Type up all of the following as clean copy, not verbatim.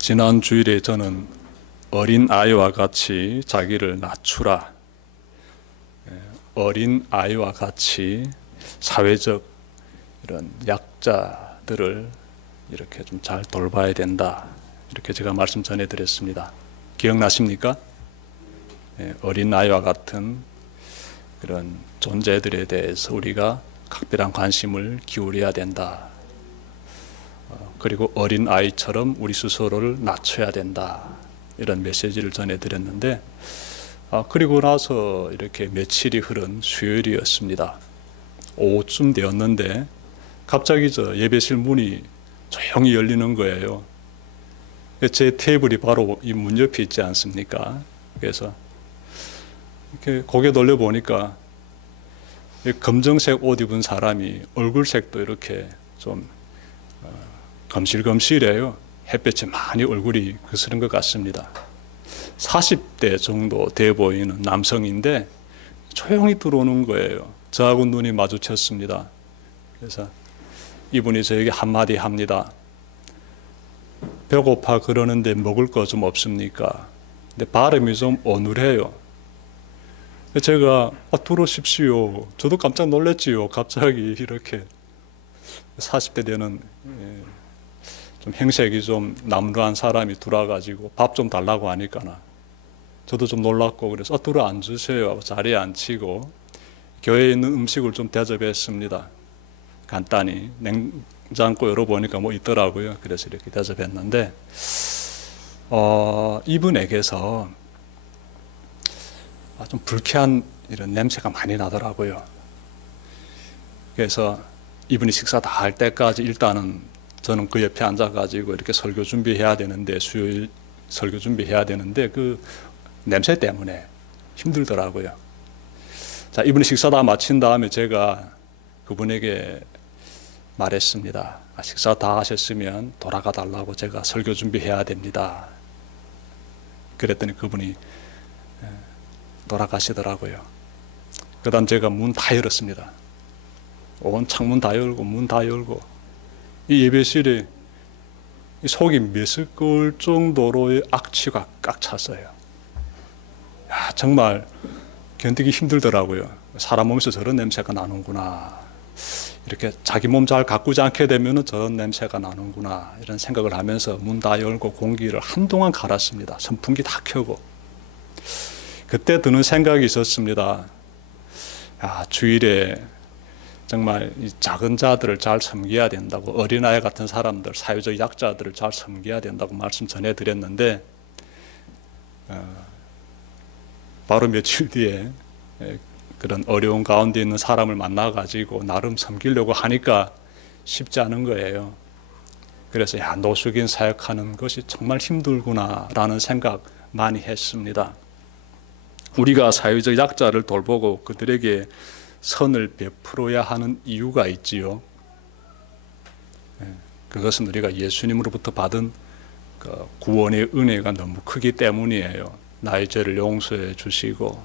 지난 주일에 저는 어린 아이와 같이 자기를 낮추라, 어린 아이와 같이 사회적 이런 약자들을 이렇게 좀 잘 돌봐야 된다, 이렇게 제가 말씀 전해드렸습니다. 기억나십니까? 어린 아이와 같은 그런 존재들에 대해서 우리가 각별한 관심을 기울여야 된다. 그리고 어린 아이처럼 우리 스스로를 낮춰야 된다, 이런 메시지를 전해드렸는데, 그리고 나서 이렇게 며칠이 흐른 수요일이었습니다. 오후쯤 되었는데 갑자기 저 예배실 문이 조용히 열리는 거예요. 제 테이블이 바로 이 문 옆에 있지 않습니까? 그래서 이렇게 고개 돌려보니까 검정색 옷 입은 사람이 얼굴색도 이렇게 좀 검실검실해요. 햇볕에 많이 얼굴이 그스른 것 같습니다. 40대 정도 돼 보이는 남성인데 조용히 들어오는 거예요. 저하고 눈이 마주쳤습니다. 그래서 이분이 저에게 한마디 합니다. 배고파 그러는데 먹을 거 좀 없습니까? 근데 발음이 좀 어눌해요. 제가 들어오십시오. 저도 깜짝 놀랐지요. 갑자기 이렇게 40대 되는 좀 행색이 좀 남루한 사람이 들어와가지고 밥 좀 달라고 하니까 저도 좀 놀랐고, 그래서 들어 앉으세요 하고 자리에 앉히고 교회에 있는 음식을 좀 대접했습니다. 간단히 냉장고 열어보니까 뭐 있더라고요. 그래서 이렇게 대접했는데 이분에게서 좀 불쾌한 이런 냄새가 많이 나더라고요. 그래서 이분이 식사 다 할 때까지 일단은 저는 그 옆에 앉아가지고 이렇게 설교 준비해야 되는데, 수요일 설교 준비해야 되는데 그 냄새 때문에 힘들더라고요. 자, 이분이 식사 다 마친 다음에 제가 그분에게 말했습니다. 식사 다 하셨으면 돌아가 달라고, 제가 설교 준비해야 됩니다. 그랬더니 그분이 돌아가시더라고요. 그 다음 제가 문 다 열었습니다. 온 창문 다 열고 문 다 열고 이 예배실에 속이 메스꺼울 정도로의 악취가 꽉 찼어요. 정말 견디기 힘들더라고요. 사람 몸에서 저런 냄새가 나는구나, 이렇게 자기 몸 잘 가꾸지 않게 되면 저런 냄새가 나는구나, 이런 생각을 하면서 문 다 열고 공기를 한동안 갈았습니다. 선풍기 다 켜고. 그때 드는 생각이 있었습니다. 주일에 정말 이 작은 자들을 잘 섬겨야 된다고, 어린아이 같은 사람들, 사회적 약자들을 잘 섬겨야 된다고 말씀 전해드렸는데, 바로 며칠 뒤에 그런 어려운 가운데 있는 사람을 만나가지고 나름 섬기려고 하니까 쉽지 않은 거예요. 그래서 노숙인 사역하는 것이 정말 힘들구나라는 생각 많이 했습니다. 우리가 사회적 약자를 돌보고 그들에게 선을 베풀어야 하는 이유가 있지요. 그것은 우리가 예수님으로부터 받은 구원의 은혜가 너무 크기 때문이에요. 나의 죄를 용서해 주시고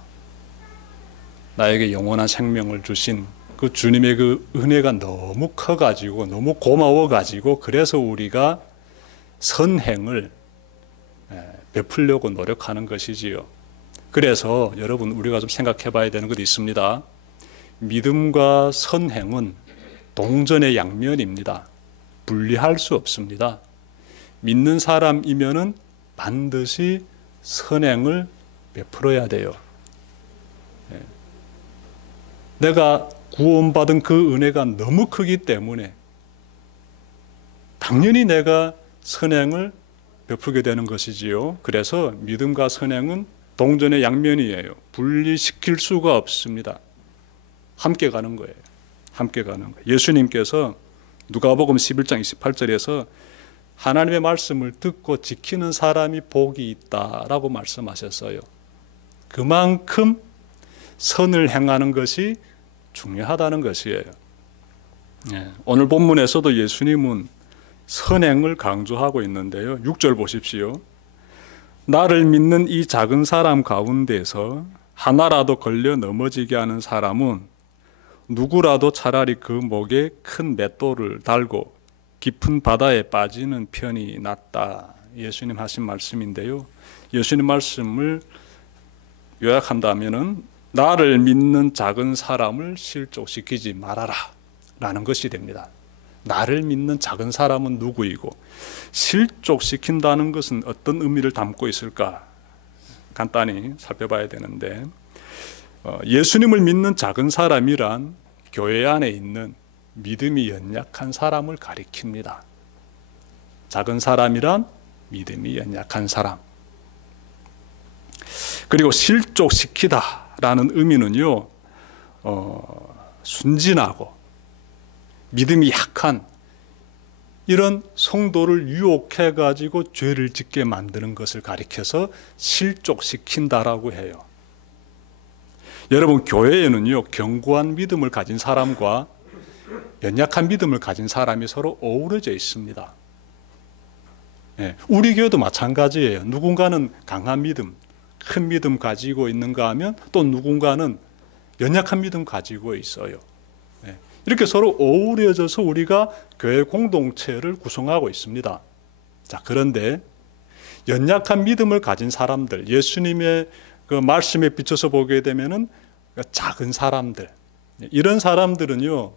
나에게 영원한 생명을 주신 그 주님의 그 은혜가 너무 커가지고, 너무 고마워가지고, 그래서 우리가 선행을 베풀려고 노력하는 것이지요. 그래서 여러분, 우리가 좀 생각해 봐야 되는 것이 있습니다. 믿음과 선행은 동전의 양면입니다. 분리할 수 없습니다. 믿는 사람이면은 반드시 선행을 베풀어야 돼요. 내가 구원받은 그 은혜가 너무 크기 때문에 당연히 내가 선행을 베풀게 되는 것이지요. 그래서 믿음과 선행은 동전의 양면이에요. 분리시킬 수가 없습니다. 함께 가는 거예요. 함께 가는 거예요. 예수님께서 누가복음 11장 28절에서 하나님의 말씀을 듣고 지키는 사람이 복이 있다라고 말씀하셨어요. 그만큼 선을 행하는 것이 중요하다는 것이에요. 오늘 본문에서도 예수님은 선행을 강조하고 있는데요. 6절 보십시오. 나를 믿는 이 작은 사람 가운데서 하나라도 걸려 넘어지게 하는 사람은 누구라도 차라리 그 목에 큰 맷돌을 달고 깊은 바다에 빠지는 편이 낫다, 예수님 하신 말씀인데요. 예수님 말씀을 요약한다면은 나를 믿는 작은 사람을 실족시키지 말아라 라는 것이 됩니다. 나를 믿는 작은 사람은 누구이고 실족시킨다는 것은 어떤 의미를 담고 있을까? 간단히 살펴봐야 되는데, 예수님을 믿는 작은 사람이란 교회 안에 있는 믿음이 연약한 사람을 가리킵니다. 작은 사람이란 믿음이 연약한 사람. 그리고 실족시키다라는 의미는요, 순진하고 믿음이 약한 이런 성도를 유혹해 가지고 죄를 짓게 만드는 것을 가리켜서 실족시킨다라고 해요. 여러분, 교회에는요, 견고한 믿음을 가진 사람과 연약한 믿음을 가진 사람이 서로 어우러져 있습니다. 우리 교회도 마찬가지예요. 누군가는 강한 믿음, 큰 믿음 가지고 있는가 하면 또 누군가는 연약한 믿음 가지고 있어요. 이렇게 서로 어우러져서 우리가 교회 공동체를 구성하고 있습니다. 자, 그런데 연약한 믿음을 가진 사람들, 예수님의 그 말씀에 비춰서 보게 되면은 작은 사람들, 이런 사람들은요,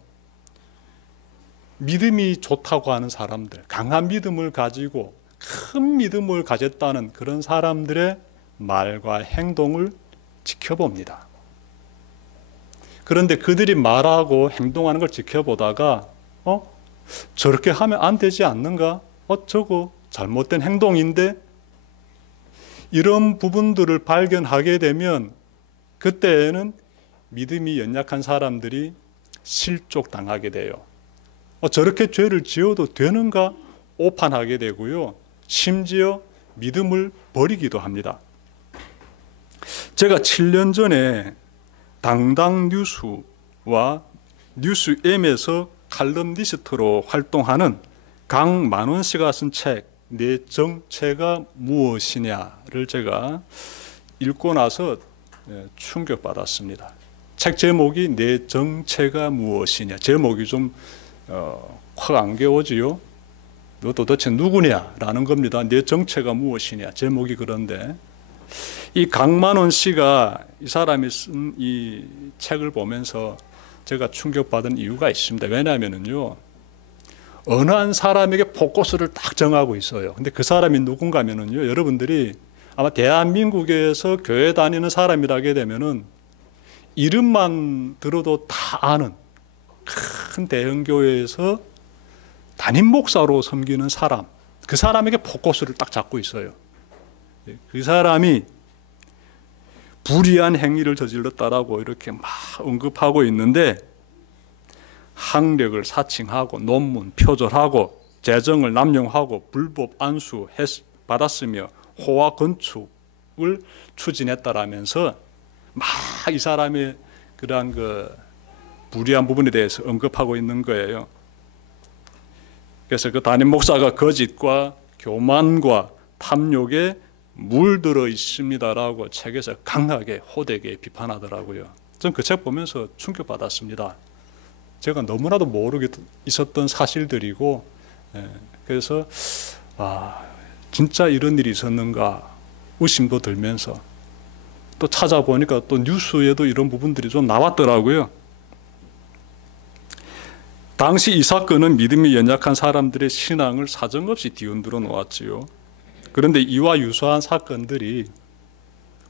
믿음이 좋다고 하는 사람들, 강한 믿음을 가지고 큰 믿음을 가졌다는 그런 사람들의 말과 행동을 지켜봅니다. 그런데 그들이 말하고 행동하는 걸 지켜보다가 저렇게 하면 안 되지 않는가? 저거 잘못된 행동인데? 이런 부분들을 발견하게 되면 그때에는 믿음이 연약한 사람들이 실족당하게 돼요. 저렇게 죄를 지어도 되는가? 오판하게 되고요. 심지어 믿음을 버리기도 합니다. 제가 7년 전에 당당 뉴스와 뉴스M에서 칼럼니스트로 활동하는 강만원 씨가 쓴 책, 내 정체가 무엇이냐를 제가 읽고 나서 충격받았습니다. 책 제목이 내 정체가 무엇이냐. 제목이 좀 확 안겨오지요. 너 도대체 누구냐라는 겁니다. 내 정체가 무엇이냐. 제목이 그런데 이 강만원 씨가 이 사람이 쓴 이 책을 보면서 제가 충격받은 이유가 있습니다. 왜냐하면요, 어느 한 사람에게 포커스를 딱 정하고 있어요. 근데 그 사람이 누군가 하면요, 여러분들이 아마 대한민국에서 교회 다니는 사람이라게 되면은 이름만 들어도 다 아는 큰 대형교회에서 담임 목사로 섬기는 사람, 그 사람에게 포커스를 딱 잡고 있어요. 그 사람이 불의한 행위를 저질렀다라고 이렇게 막 언급하고 있는데, 학력을 사칭하고 논문 표절하고 재정을 남용하고 불법 안수 받았으며 호화 건축을 추진했다라면서 막 이 사람의 그러한 그 불의한 부분에 대해서 언급하고 있는 거예요. 그래서 그 담임 목사가 거짓과 교만과 탐욕에 물들어 있습니다라고 책에서 강하게 호되게 비판하더라고요. 저는 그 책 보면서 충격받았습니다. 제가 너무나도 모르고 있었던 사실들이고, 그래서 진짜 이런 일이 있었는가 의심도 들면서 또 찾아보니까 또 뉴스에도 이런 부분들이 좀 나왔더라고요. 당시 이 사건은 믿음이 연약한 사람들의 신앙을 사정없이 뒤흔들어 놓았지요. 그런데 이와 유사한 사건들이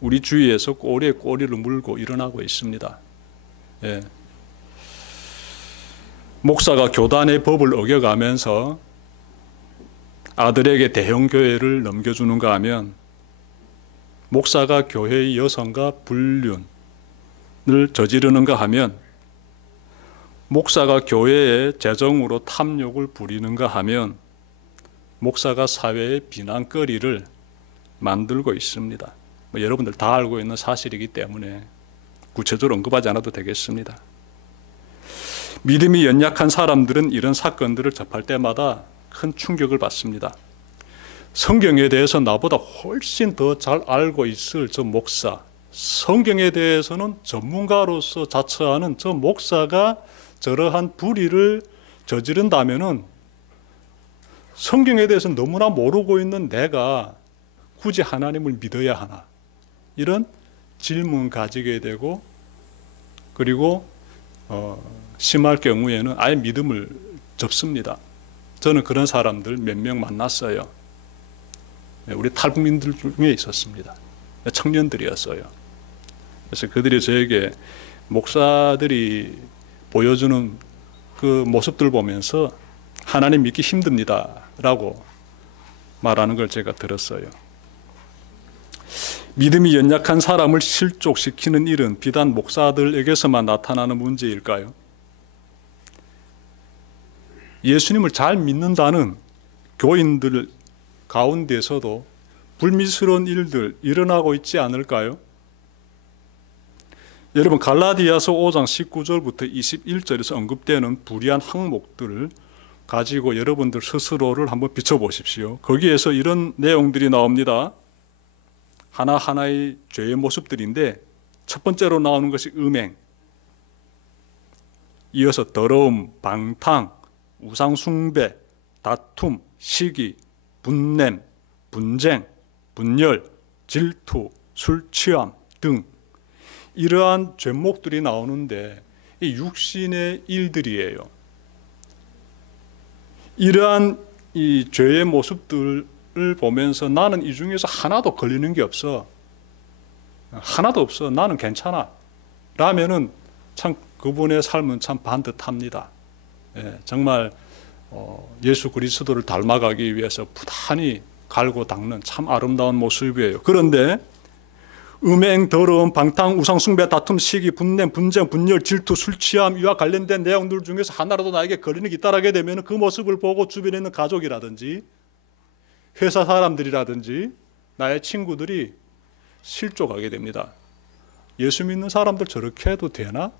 우리 주위에서 꼬리에 꼬리를 물고 일어나고 있습니다. 목사가 교단의 법을 어겨가면서 아들에게 대형교회를 넘겨주는가 하면, 목사가 교회의 여성과 불륜을 저지르는가 하면, 목사가 교회에 재정으로 탐욕을 부리는가 하면, 목사가 사회의 비난거리를 만들고 있습니다. 여러분들 다 알고 있는 사실이기 때문에 구체적으로 언급하지 않아도 되겠습니다. 믿음이 연약한 사람들은 이런 사건들을 접할 때마다 큰 충격을 받습니다. 성경에 대해서 나보다 훨씬 더 잘 알고 있을 저 목사, 성경에 대해서는 전문가로서 자처하는 저 목사가 저러한 불의를 저지른다면은 성경에 대해서 너무나 모르고 있는 내가 굳이 하나님을 믿어야 하나? 이런 질문 가지게 되고, 그리고 심할 경우에는 아예 믿음을 접습니다. 저는 그런 사람들 몇 명 만났어요. 우리 탈북민들 중에 있었습니다. 청년들이었어요. 그래서 그들이 저에게 목사들이 보여주는 그 모습들 보면서 하나님 믿기 힘듭니다 라고 말하는 걸 제가 들었어요. 믿음이 연약한 사람을 실족시키는 일은 비단 목사들에게서만 나타나는 문제일까요? 예수님을 잘 믿는다는 교인들 가운데서도 불미스러운 일들 일어나고 있지 않을까요? 여러분, 갈라디아서 5장 19절부터 21절에서 언급되는 불의한 항목들을 가지고 여러분들 스스로를 한번 비춰보십시오. 거기에서 이런 내용들이 나옵니다. 하나하나의 죄의 모습들인데, 첫 번째로 나오는 것이 음행, 이어서 더러움, 방탕, 우상숭배, 다툼, 시기, 분냄, 분쟁, 분열, 질투, 술취함 등 이러한 죄목들이 나오는데, 이 육신의 일들이에요. 이러한 이 죄의 모습들을 보면서 나는 이 중에서 하나도 걸리는 게 없어, 하나도 없어, 나는 괜찮아 라면은 참 그분의 삶은 참 반듯합니다. 정말 예수 그리스도를 닮아가기 위해서 부단히 갈고 닦는 참 아름다운 모습이에요. 그런데 음행, 더러움, 방탕, 우상숭배, 다툼, 시기, 분냄, 분쟁, 분열, 질투, 술취함 이와 관련된 내용들 중에서 하나라도 나에게 걸리는 게 있다라게 되면 그 모습을 보고 주변에 있는 가족이라든지 회사 사람들이라든지 나의 친구들이 실족하게 됩니다. 예수 믿는 사람들 저렇게 해도 되나?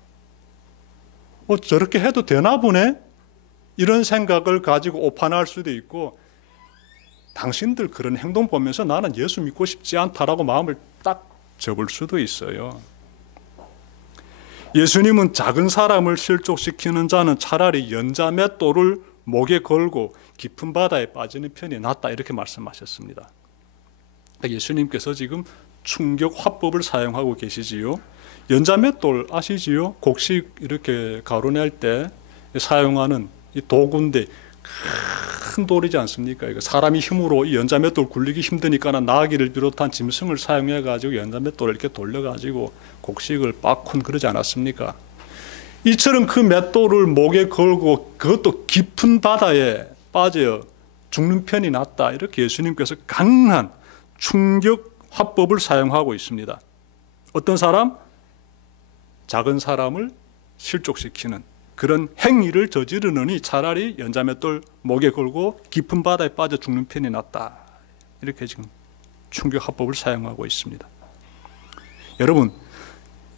저렇게 해도 되나 보네? 이런 생각을 가지고 오판할 수도 있고, 당신들 그런 행동 보면서 나는 예수 믿고 싶지 않다라고 마음을 딱 접을 수도 있어요. 예수님은 작은 사람을 실족시키는 자는 차라리 연자 맷돌을 목에 걸고 깊은 바다에 빠지는 편이 낫다, 이렇게 말씀하셨습니다. 예수님께서 지금 충격 화법을 사용하고 계시지요. 연자 맷돌 아시지요? 곡식 이렇게 가루낼 때 사용하는 이 도구인데 큰 돌이지 않습니까? 사람이 힘으로 이 연자 맷돌 굴리기 힘드니까 나귀를 비롯한 짐승을 사용해 가지고 연자 맷돌을 이렇게 돌려 가지고 곡식을 빻곤 그러지 않았습니까? 이처럼 그 맷돌을 목에 걸고 그것도 깊은 바다에 빠져 죽는 편이 낫다, 이렇게 예수님께서 강한 충격 화법을 사용하고 있습니다. 어떤 사람? 작은 사람을 실족시키는 그런 행위를 저지르느니 차라리 연자맷돌 목에 걸고 깊은 바다에 빠져 죽는 편이 낫다, 이렇게 지금 충격 화법을 사용하고 있습니다. 여러분,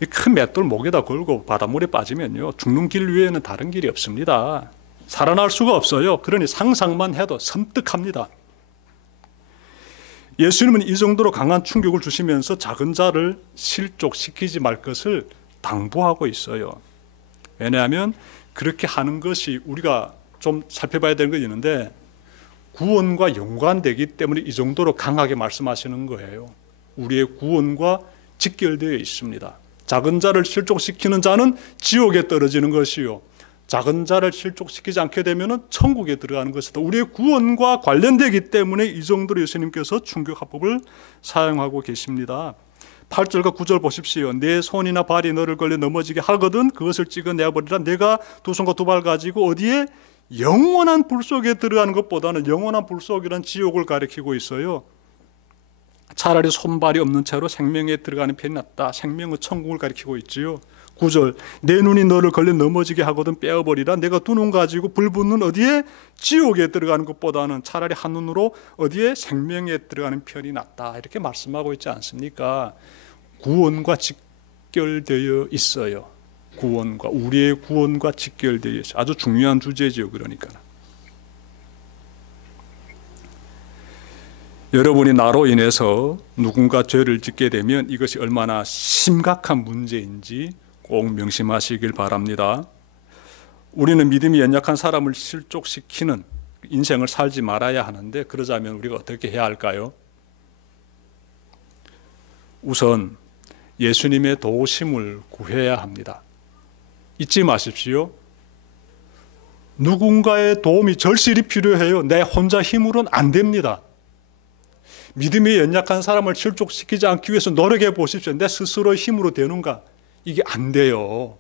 이 큰 맷돌 목에다 걸고 바닷물에 빠지면요, 죽는 길 외에는 다른 길이 없습니다. 살아날 수가 없어요. 그러니 상상만 해도 섬뜩합니다. 예수님은 이 정도로 강한 충격을 주시면서 작은 자를 실족시키지 말 것을 당부하고 있어요. 왜냐하면 그렇게 하는 것이 우리가 좀 살펴봐야 되는 게 있는데, 구원과 연관되기 때문에 이 정도로 강하게 말씀하시는 거예요. 우리의 구원과 직결되어 있습니다. 작은 자를 실족시키는 자는 지옥에 떨어지는 것이요, 작은 자를 실족시키지 않게 되면 천국에 들어가는 것이다. 우리의 구원과 관련되기 때문에 이 정도로 예수님께서 충격화법을 사용하고 계십니다. 8절과 9절 보십시오. 내 손이나 발이 너를 걸려 넘어지게 하거든 그것을 찍어내버리라. 내가 두 손과 두 발 가지고 어디에? 영원한 불 속에 들어가는 것보다는 영원한 불 속이란 지옥을 가리키고 있어요. 차라리 손발이 없는 채로 생명에 들어가는 편이 낫다. 생명은 천국을 가리키고 있지요. 9절, 내 눈이 너를 걸려 넘어지게 하거든 빼어버리라. 내가 두 눈 가지고 불 붙는 어디에? 지옥에 들어가는 것보다는 차라리 한 눈으로 어디에? 생명에 들어가는 편이 낫다, 이렇게 말씀하고 있지 않습니까? 구원과 직결되어 있어요. 구원과, 우리의 구원과 직결되어 있어요. 아주 중요한 주제지요. 그러니까 여러분이 나로 인해서 누군가 죄를 짓게 되면 이것이 얼마나 심각한 문제인지 꼭 명심하시길 바랍니다. 우리는 믿음이 연약한 사람을 실족시키는 인생을 살지 말아야 하는데, 그러자면 우리가 어떻게 해야 할까요? 우선 예수님의 도우심을 구해야 합니다. 잊지 마십시오. 누군가의 도움이 절실히 필요해요. 내 혼자 힘으로는 안 됩니다. 믿음이 연약한 사람을 실족시키지 않기 위해서 노력해 보십시오. 내 스스로의 힘으로 되는가? 이게 안 돼요.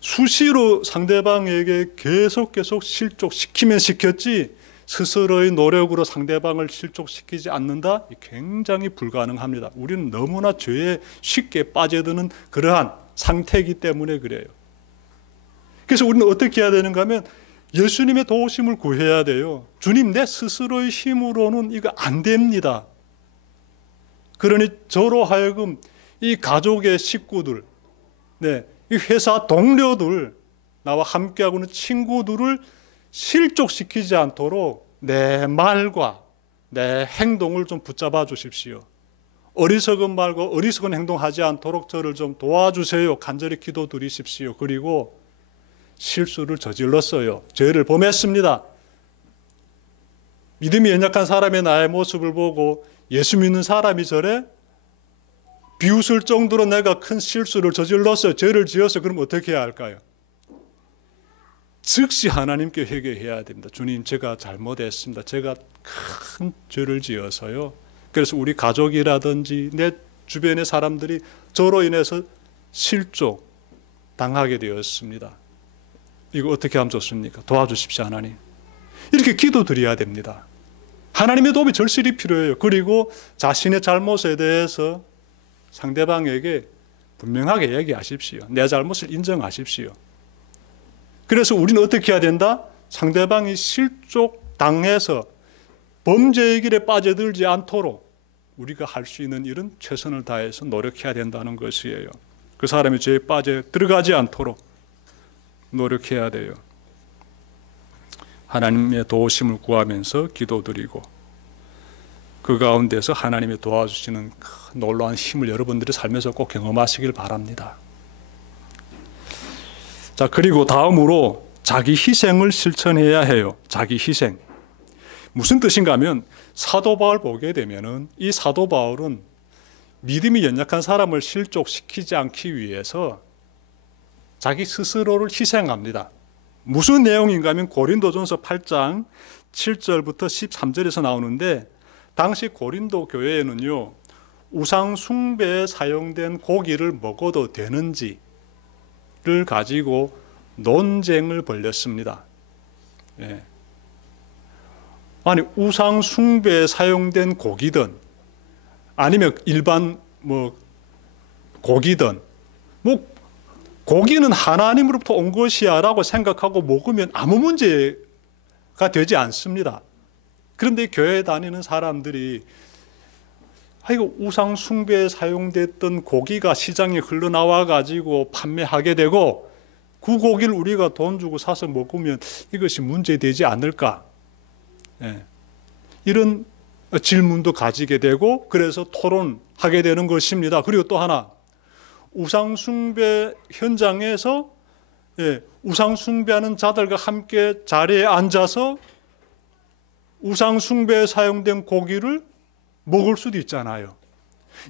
수시로 상대방에게 계속 실족시키면 시켰지, 스스로의 노력으로 상대방을 실족시키지 않는다? 굉장히 불가능합니다. 우리는 너무나 죄에 쉽게 빠져드는 그러한 상태이기 때문에 그래요. 그래서 우리는 어떻게 해야 되는가 하면 예수님의 도우심을 구해야 돼요. 주님, 내 스스로의 힘으로는 이거 안 됩니다. 그러니 저로 하여금 이 가족의 식구들, 이 회사 동료들, 나와 함께하고 있는 친구들을 실족시키지 않도록 내 말과 내 행동을 좀 붙잡아 주십시오. 어리석은 말과 어리석은 행동하지 않도록 저를 좀 도와주세요. 간절히 기도드리십시오. 그리고 실수를 저질렀어요. 죄를 범했습니다. 믿음이 연약한 사람의 나의 모습을 보고 예수 믿는 사람이 저래? 비웃을 정도로 내가 큰 실수를 저질렀어요. 죄를 지었어요. 그럼 어떻게 해야 할까요? 즉시 하나님께 회개해야 됩니다. 주님, 제가 잘못했습니다. 제가 큰 죄를 지어서요. 그래서 우리 가족이라든지 내 주변의 사람들이 저로 인해서 실족 당하게 되었습니다. 이거 어떻게 하면 좋습니까? 도와주십시오, 하나님. 이렇게 기도드려야 됩니다. 하나님의 도움이 절실히 필요해요. 그리고 자신의 잘못에 대해서 상대방에게 분명하게 얘기하십시오. 내 잘못을 인정하십시오. 그래서 우리는 어떻게 해야 된다? 상대방이 실족당해서 범죄의 길에 빠져들지 않도록 우리가 할 수 있는 일은 최선을 다해서 노력해야 된다는 것이에요. 그 사람이 죄에 빠져 들어가지 않도록 노력해야 돼요. 하나님의 도우심을 구하면서 기도드리고 그 가운데서 하나님의 도와주시는 큰 놀라운 힘을 여러분들의 삶에서 꼭 경험하시길 바랍니다. 자, 그리고 다음으로 자기 희생을 실천해야 해요. 자기 희생. 무슨 뜻인가 하면 사도 바울 보게 되면은 이 사도 바울은 믿음이 연약한 사람을 실족시키지 않기 위해서 자기 스스로를 희생합니다. 무슨 내용인가 하면 고린도전서 8장 7절부터 13절에서 나오는데, 당시 고린도 교회에는요, 우상 숭배에 사용된 고기를 먹어도 되는지를 가지고 논쟁을 벌였습니다. 예. 아니, 우상 숭배에 사용된 고기든 아니면 일반 고기든 고기는 하나님으로부터 온 것이야 라고 생각하고 먹으면 아무 문제가 되지 않습니다. 그런데 교회에 다니는 사람들이 이거 우상 숭배에 사용됐던 고기가 시장에 흘러나와 가지고 판매하게 되고 그 고기를 우리가 돈 주고 사서 먹으면 이것이 문제되지 않을까? 이런 질문도 가지게 되고, 그래서 토론하게 되는 것입니다. 그리고 또 하나, 우상 숭배 현장에서 우상 숭배하는 자들과 함께 자리에 앉아서 우상 숭배에 사용된 고기를 먹을 수도 있잖아요.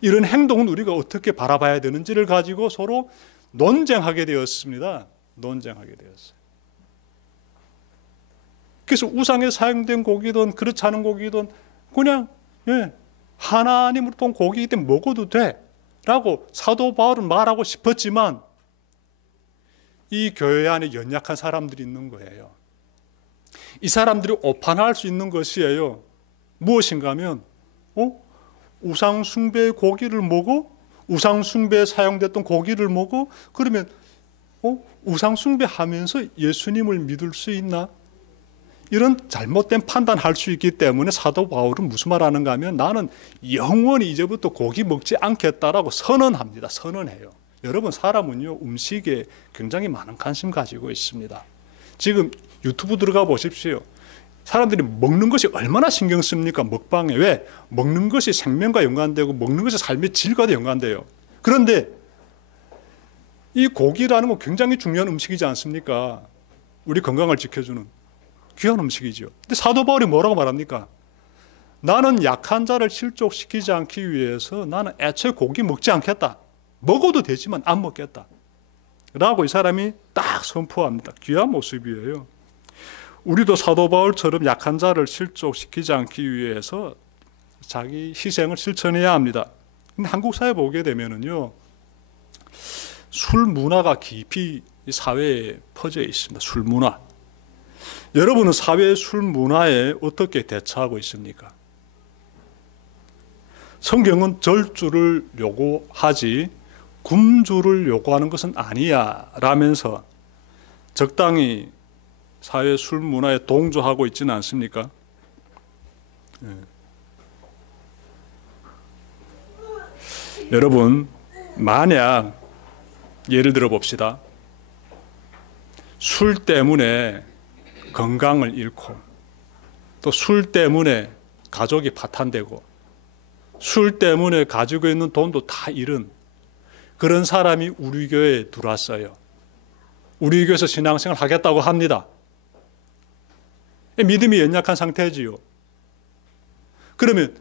이런 행동은 우리가 어떻게 바라봐야 되는지를 가지고 서로 논쟁하게 되었습니다. 논쟁하게 되었어요. 그래서 우상에 사용된 고기든 그렇지 않은 고기든 그냥 하나님으로부터 온 고기이기 때문에 먹어도 돼 라고 사도 바울은 말하고 싶었지만 이 교회 안에 연약한 사람들이 있는 거예요. 이 사람들이 오판할 수 있는 것이에요. 무엇인가 하면 우상 숭배의 고기를 먹어? 우상 숭배에 사용됐던 고기를 먹어? 그러면 우상 숭배하면서 예수님을 믿을 수 있나? 이런 잘못된 판단할 수 있기 때문에 사도 바울은 무슨 말하는가 하면 나는 영원히 이제부터 고기 먹지 않겠다라고 선언합니다. 선언해요. 여러분, 사람은요, 음식에 굉장히 많은 관심 가지고 있습니다. 지금 유튜브 들어가 보십시오. 사람들이 먹는 것이 얼마나 신경 씁니까? 먹방에. 왜? 먹는 것이 생명과 연관되고 먹는 것이 삶의 질과도 연관돼요. 그런데 이 고기라는 건 굉장히 중요한 음식이지 않습니까? 우리 건강을 지켜주는. 귀한 음식이죠. 근데 사도 바울이 뭐라고 말합니까? 나는 약한 자를 실족시키지 않기 위해서 나는 애초에 고기 먹지 않겠다. 먹어도 되지만 안 먹겠다. 라고 이 사람이 딱 선포합니다. 귀한 모습이에요. 우리도 사도 바울처럼 약한 자를 실족시키지 않기 위해서 자기 희생을 실천해야 합니다. 근데 한국 사회 보게 되면은요, 술 문화가 깊이 사회에 퍼져 있습니다. 술 문화. 여러분은 사회의 술 문화에 어떻게 대처하고 있습니까? 성경은 절주를 요구하지 금주를 요구하는 것은 아니야 라면서 적당히 사회 술 문화에 동조하고 있지는 않습니까? 여러분, 만약 예를 들어 봅시다. 술 때문에 건강을 잃고 또 술 때문에 가족이 파탄되고 술 때문에 가지고 있는 돈도 다 잃은 그런 사람이 우리 교회에 들어왔어요. 우리 교회에서 신앙생활 하겠다고 합니다. 믿음이 연약한 상태지요. 그러면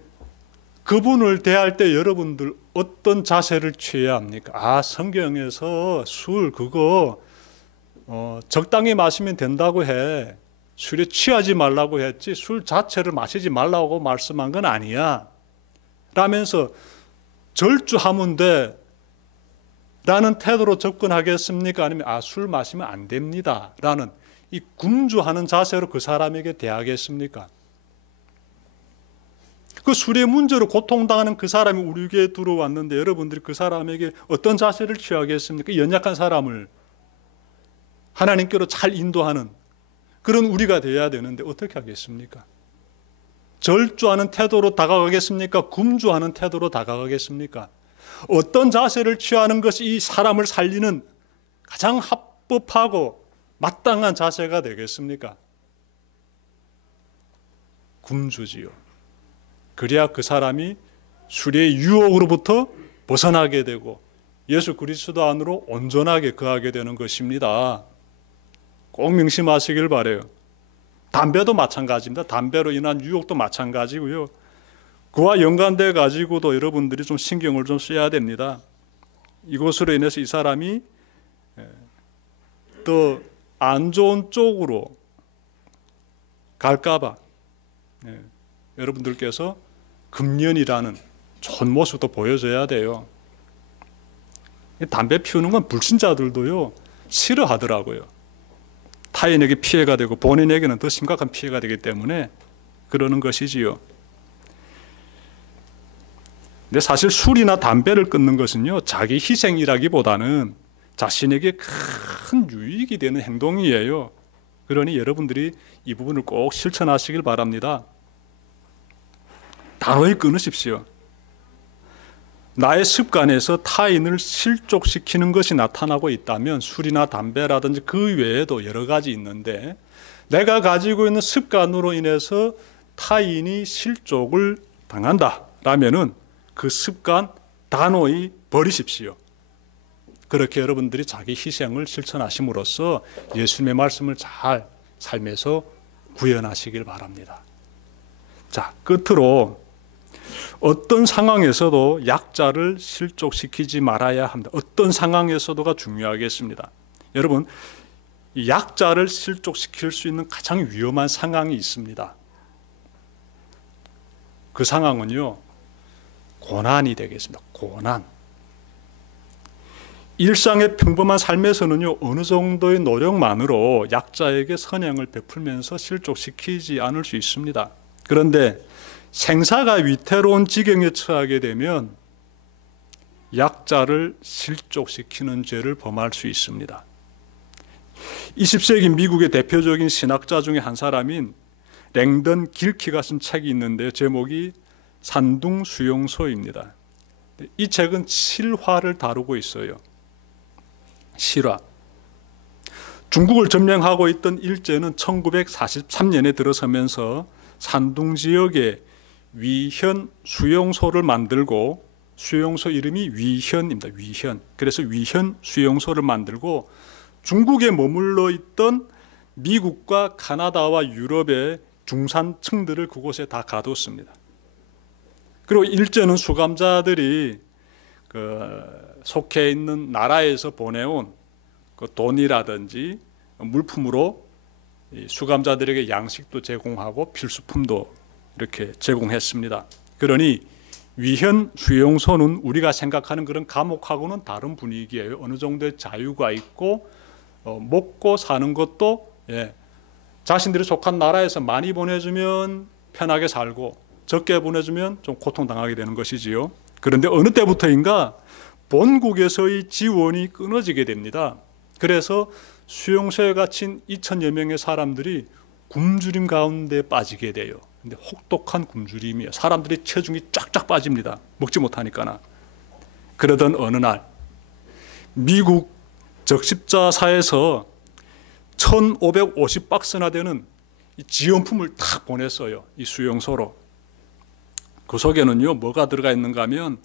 그분을 대할 때 여러분들 어떤 자세를 취해야 합니까? 아, 성경에서 술 그거 적당히 마시면 된다고 해. 술에 취하지 말라고 했지 술 자체를 마시지 말라고 말씀한 건 아니야. 라면서 절주하면 돼 라는 태도로 접근하겠습니까? 아니면 술 마시면 안 됩니다 라는 이 금주하는 자세로 그 사람에게 대하겠습니까? 그 술의 문제로 고통당하는 그 사람이 우리 교회에 들어왔는데 여러분들이 그 사람에게 어떤 자세를 취하겠습니까? 연약한 사람을 하나님께로 잘 인도하는 그런 우리가 되어야 되는데 어떻게 하겠습니까? 절주하는 태도로 다가가겠습니까? 금주하는 태도로 다가가겠습니까? 어떤 자세를 취하는 것이 이 사람을 살리는 가장 합법하고 마땅한 자세가 되겠습니까? 금주지요. 그래야 그 사람이 술의 유혹으로부터 벗어나게 되고 예수 그리스도 안으로 온전하게 거하게 되는 것입니다. 꼭 명심하시길 바라요. 담배도 마찬가지입니다. 담배로 인한 유혹도 마찬가지고요. 그와 연관돼 가지고도 여러분들이 좀 신경을 좀 써야 됩니다. 이것으로 인해서 이 사람이 더 안 좋은 쪽으로 갈까 봐 여러분들께서 금연이라는 좋은 모습도 보여줘야 돼요. 담배 피우는 건 불신자들도요 싫어하더라고요. 타인에게 피해가 되고 본인에게는 더 심각한 피해가 되기 때문에 그러는 것이지요. 근데 사실 술이나 담배를 끊는 것은요 자기 희생이라기보다는 자신에게 큰 유익이 되는 행동이에요. 그러니 여러분들이 이 부분을 꼭 실천하시길 바랍니다. 단호히 끊으십시오. 나의 습관에서 타인을 실족시키는 것이 나타나고 있다면 술이나 담배라든지 그 외에도 여러 가지 있는데 내가 가지고 있는 습관으로 인해서 타인이 실족을 당한다라면은 그 습관 단호히 버리십시오. 그렇게 여러분들이 자기 희생을 실천하심으로써 예수님의 말씀을 잘 삶에서 구현하시길 바랍니다. 자, 끝으로 어떤 상황에서도 약자를 실족시키지 말아야 합니다. 어떤 상황에서도가 중요하겠습니다. 여러분, 약자를 실족시킬 수 있는 가장 위험한 상황이 있습니다. 그 상황은요, 고난이 되겠습니다. 고난. 일상의 평범한 삶에서는요, 어느 정도의 노력만으로 약자에게 선행을 베풀면서 실족시키지 않을 수 있습니다. 그런데 생사가 위태로운 지경에 처하게 되면 약자를 실족시키는 죄를 범할 수 있습니다. 20세기 미국의 대표적인 신학자 중에 한 사람인 랭던 길키가 쓴 책이 있는데요. 제목이 산둥수용소입니다. 이 책은 실화를 다루고 있어요. 실화. 중국을 점령하고 있던 일제는 1943년에 들어서면서 산둥 지역에 위현 수용소를 만들고 수용소 이름이 위현입니다. 위현. 그래서 위현 수용소를 만들고 중국에 머물러 있던 미국과 카나다와 유럽의 중산층들을 그곳에 다 가뒀습니다. 그리고 일제는 수감자들이 속해 있는 나라에서 보내온 그 돈이라든지 물품으로 이 수감자들에게 양식도 제공하고 필수품도 이렇게 제공했습니다. 그러니 위현 수용소는 우리가 생각하는 그런 감옥하고는 다른 분위기예요. 어느 정도의 자유가 있고 먹고 사는 것도 자신들이 속한 나라에서 많이 보내주면 편하게 살고 적게 보내주면 좀 고통당하게 되는 것이지요. 그런데 어느 때부터인가 본국에서의 지원이 끊어지게 됩니다. 그래서 수용소에 갇힌 2,000여 명의 사람들이 굶주림 가운데 빠지게 돼요. 근데 혹독한 굶주림이에요. 사람들이 체중이 쫙쫙 빠집니다. 먹지 못하니까나. 그러던 어느 날 미국 적십자사에서 1,550박스나 되는 지원품을 탁 보냈어요. 이 수용소로. 그 속에는요, 뭐가 들어가 있는가 하면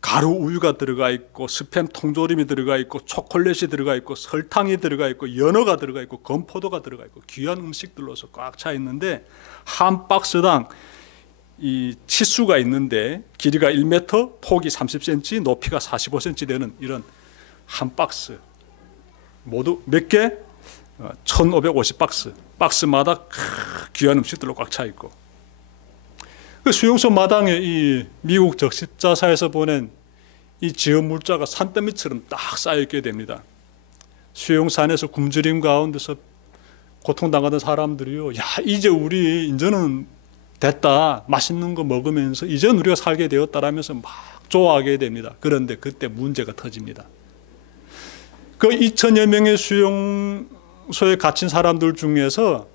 가루 우유가 들어가 있고 스팸 통조림이 들어가 있고 초콜릿이 들어가 있고 설탕이 들어가 있고 연어가 들어가 있고 건포도가 들어가 있고 귀한 음식들로서 꽉 차 있는데, 한 박스당 이 치수가 있는데 길이가 1m, 폭이 30cm, 높이가 45cm 되는 이런 한 박스, 모두 몇 개? 1,550박스. 박스마다 귀한 음식들로 꽉 차 있고, 그 수용소 마당에 이 미국 적십자사에서 보낸 이 지원 물자가 산더미처럼 딱 쌓여있게 됩니다. 수용소 안에서 굶주림 가운데서 고통당하던 사람들이요, 야, 이제는 됐다, 맛있는 거 먹으면서 이제는 우리가 살게 되었다라면서 막 좋아하게 됩니다. 그런데 그때 문제가 터집니다. 그 2,000여 명의 수용소에 갇힌 사람들 중에서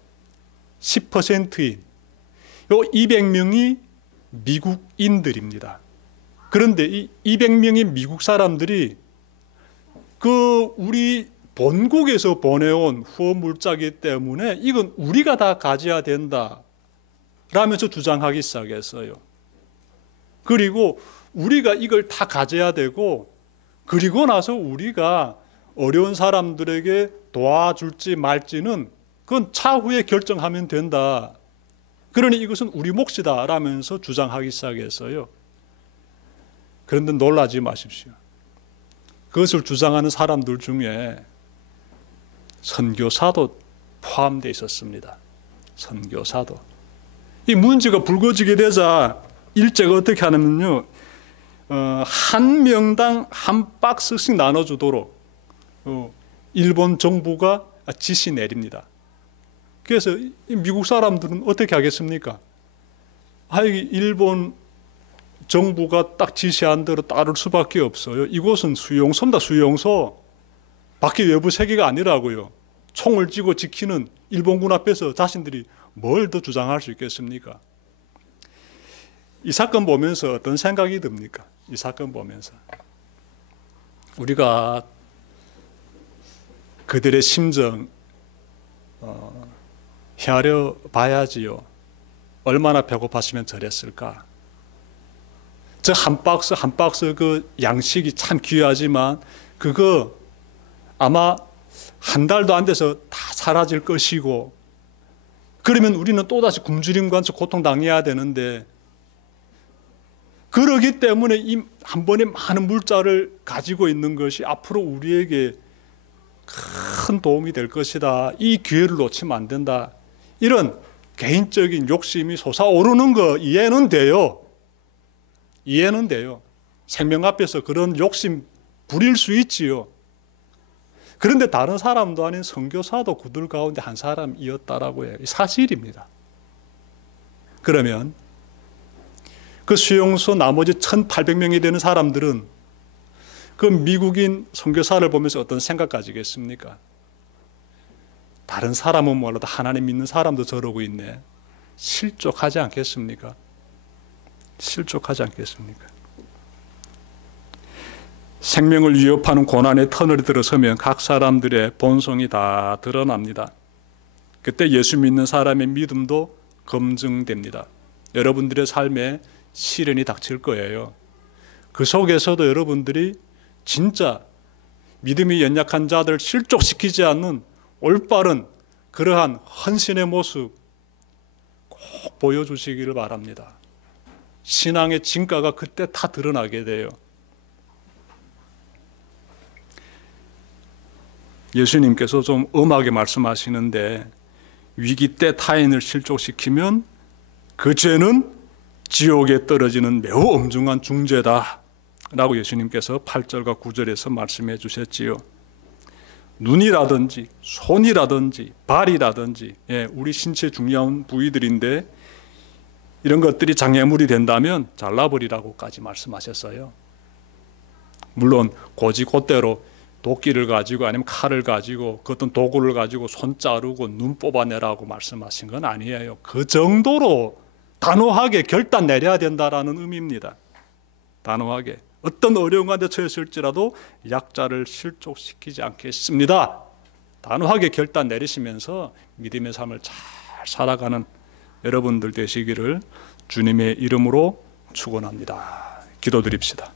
10%인 요 200명이 미국인들입니다. 그런데 이 200명의 미국 사람들이 그 우리 본국에서 보내온 후원 물자기 때문에 이건 우리가 다 가져야 된다 라면서 주장하기 시작했어요. 그리고 우리가 이걸 다 가져야 되고, 그리고 나서 우리가 어려운 사람들에게 도와줄지 말지는 그건 차후에 결정하면 된다. 그러니 이것은 우리 몫이다 라면서 주장하기 시작했어요. 그런데 놀라지 마십시오. 그것을 주장하는 사람들 중에 선교사도 포함되어 있었습니다. 선교사도. 이 문제가 불거지게 되자 일제가 어떻게 하냐면요, 한 명당 한 박스씩 나눠주도록 일본 정부가 지시 내립니다. 그래서 미국 사람들은 어떻게 하겠습니까? 일본 정부가 딱 지시한 대로 따를 수밖에 없어요. 이곳은 수용소입니다. 수용소. 밖에 외부 세계가 아니라고요. 총을 쥐고 지키는 일본군 앞에서 자신들이 뭘 더 주장할 수 있겠습니까? 이 사건 보면서 어떤 생각이 듭니까? 이 사건 보면서 우리가 그들의 심정 헤아려 봐야지요. 얼마나 배고팠으면 저랬을까? 저 한 박스 한 박스 그 양식이 참 귀하지만 그거 아마 한 달도 안 돼서 다 사라질 것이고, 그러면 우리는 또다시 굶주림과 고통당해야 되는데, 그러기 때문에 이 한 번에 많은 물자를 가지고 있는 것이 앞으로 우리에게 큰 도움이 될 것이다. 이 기회를 놓치면 안 된다. 이런 개인적인 욕심이 솟아오르는 거 이해는 돼요. 이해는 돼요. 생명 앞에서 그런 욕심 부릴 수 있지요. 그런데 다른 사람도 아닌 선교사도 그들 가운데 한 사람이었다라고 해요. 사실입니다. 그러면 그 수용소 나머지 1,800명이 되는 사람들은 그 미국인 선교사를 보면서 어떤 생각 가지겠습니까? 다른 사람은 몰라도 하나님 믿는 사람도 저러고 있네. 실족하지 않겠습니까? 실족하지 않겠습니까? 생명을 위협하는 고난의 터널에 들어서면 각 사람들의 본성이 다 드러납니다. 그때 예수 믿는 사람의 믿음도 검증됩니다. 여러분들의 삶에 시련이 닥칠 거예요. 그 속에서도 여러분들이 진짜 믿음이 연약한 자들을 실족시키지 않는 올바른 그러한 헌신의 모습 꼭 보여주시기를 바랍니다. 신앙의 진가가 그때 다 드러나게 돼요. 예수님께서 좀 엄하게 말씀하시는데 위기 때 타인을 실족시키면 그 죄는 지옥에 떨어지는 매우 엄중한 중죄다 라고 예수님께서 8절과 9절에서 말씀해 주셨지요. 눈이라든지 손이라든지 발이라든지, 우리 신체 중요한 부위들인데 이런 것들이 장애물이 된다면 잘라버리라고까지 말씀하셨어요. 물론 고지고대로 도끼를 가지고 아니면 칼을 가지고 그 어떤 도구를 가지고 손 자르고 눈 뽑아내라고 말씀하신 건 아니에요. 그 정도로 단호하게 결단 내려야 된다라는 의미입니다. 단호하게 어떤 어려운 가운데 처했을지라도 약자를 실족시키지 않겠습니다. 단호하게 결단 내리시면서 믿음의 삶을 잘 살아가는 여러분들 되시기를 주님의 이름으로 축원합니다. 기도드립시다.